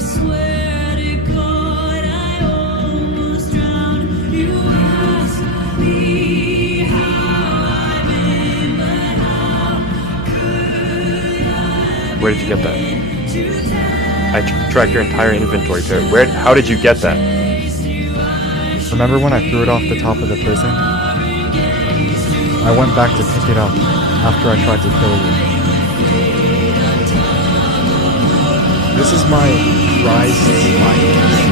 swear to God, I almost drowned. You asked me how I've been, but how could I? Where did you get that? I tracked your entire inventory, Perry. How did you get that? Remember when I threw it off the top of the prison? I went back to pick it up after I tried to kill you. This is my prized life.